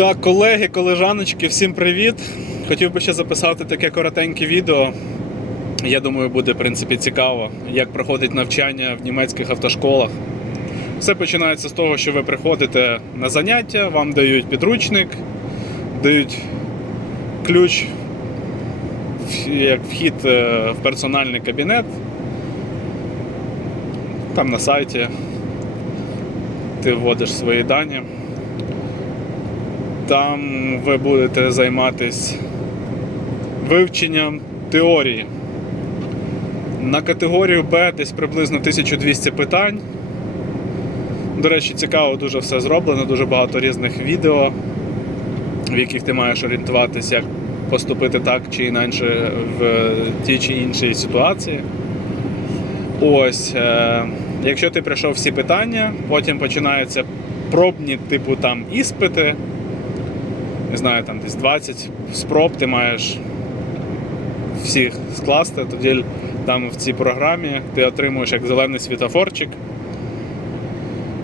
Так, колеги, колежаночки, всім привіт! Хотів би ще записати таке коротеньке відео. Я думаю, буде в принципі цікаво, як проходить навчання в німецьких автошколах. Все починається з того, що ви приходите на заняття, вам дають підручник, дають ключ як вхід е, в персональний кабінет. Там на сайті ти вводиш свої дані. Там ви будете займатися вивченням теорії. На категорію Б десь приблизно 1200 питань. До речі, цікаво, дуже все зроблено, дуже багато різних відео, в яких ти маєш орієнтуватися, як поступити так чи інакше в тій чи іншій ситуації. Ось, е, якщо ти пройшов всі питання, потім починаються пробні, типу там іспити. Не знаю, там десь 20 спроб ти маєш всіх скласти, тоді там в цій програмі ти отримуєш як зелений світофорчик.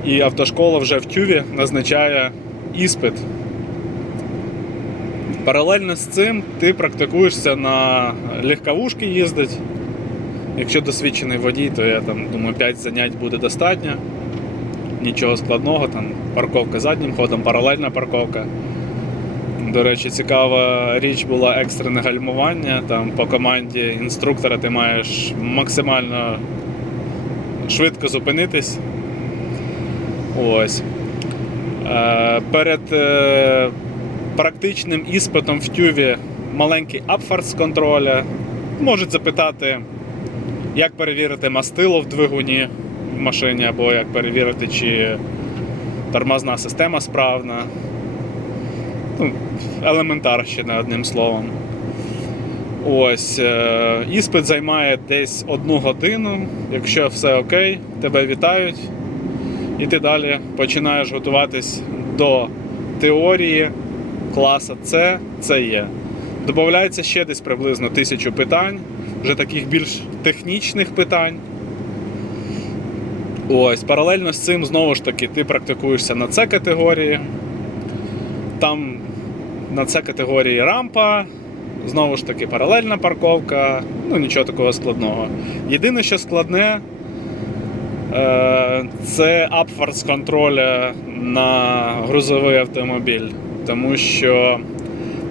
І автошкола вже в тюві назначає іспит. Паралельно з цим ти практикуєшся на легковушки їздить. Якщо досвідчений водій, то я там думаю 5 занять буде достатньо. Нічого складного, там парковка заднім ходом, паралельна парковка. До речі, цікава річ була екстрене гальмування. Там по команді інструктора ти маєш максимально швидко зупинитись. Ось. Е, перед е, практичним іспитом в тюві маленький апфарс контроля. Можуть запитати, як перевірити мастило в двигуні в машині, або як перевірити, чи тормозна система справна. Ну, елементарщина, одним словом. Ось. Е, іспит займає десь одну годину. Якщо все окей, тебе вітають. І ти далі починаєш готуватись до теорії класа С, це є. Додається ще десь приблизно тисячу питань, вже таких більш технічних питань. Ось, паралельно з цим, знову ж таки, ти практикуєшся на С категорії. Там на С категорії рампа, знову ж таки, паралельна парковка, ну нічого такого складного. Єдине, що складне, е, це апфорс контроля на грузовий автомобіль, тому що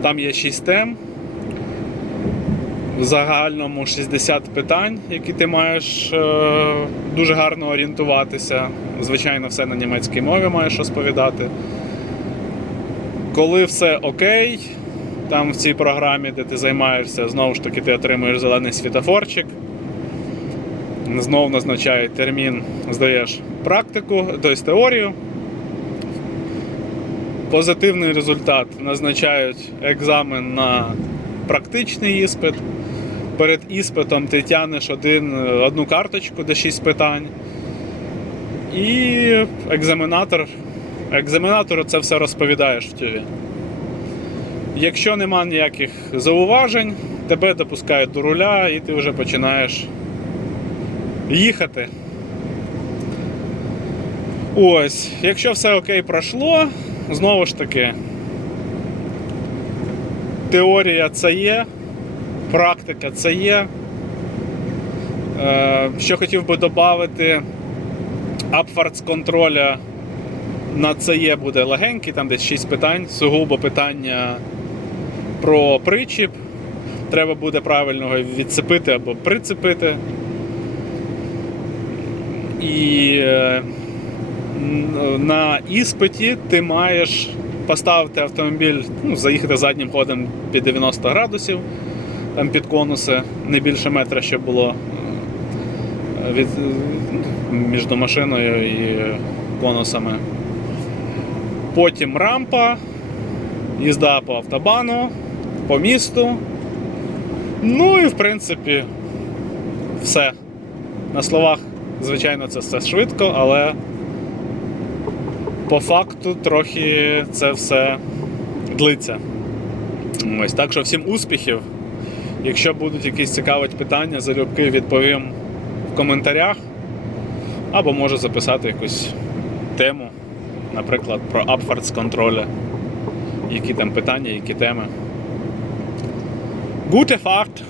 там є 6 тем. В загальному 60 питань, які ти маєш е, дуже гарно орієнтуватися. Звичайно, все на німецькій мові маєш розповідати. Коли все окей, там в цій програмі, де ти займаєшся, знову ж таки ти отримуєш зелений світофорчик. Знову назначають термін, здаєш практику, тобто теорію. Позитивний результат назначають екзамен на практичний іспит. Перед іспитом ти тянеш один, одну карточку, де 6 питань. І екзаменатор, екзаменатору це все розповідаєш в тюві. Якщо нема ніяких зауважень, тебе допускають до руля і ти вже починаєш їхати. Ось, якщо все окей пройшло, знову ж таки, теорія це є, практика це є. Е, Що хотів би додати, апфарц контроля на це є буде легенький, там десь 6 питань, сугубо питання про причіп. Треба буде правильно його відцепити або прицепити. І е, на іспиті ти маєш поставити автомобіль, ну, заїхати заднім ходом під 90 градусів, там під конуси, не більше метра, щоб було е, від, між машиною і конусами. Потім рампа, їзда по автобану, по місту. Ну і в принципі все. На словах, звичайно, це все швидко, але по факту трохи це все длиться. Ось так що всім успіхів. Якщо будуть якісь цікаві питання, залюбки відповім в коментарях. Або можу записати якусь тему, наприклад, про upwards контроля. які там питання, які теми. Gute Fahrt!